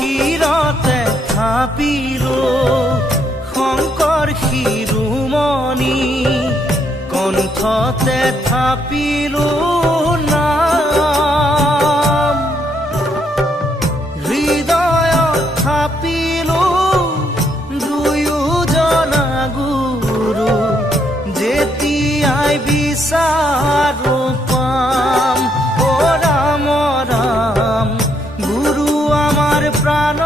শিৰতে থাপিলো শংকৰ শিৰোমণি, কণ্ঠতে থাপিলো নাম, হৃদয়ত থাপিলো দুয়োজনা গুৰু, যেতিয়াই বিচাৰো পাম। ও ৰাম ৰাম গুৰু আমাৰ প্ৰাণ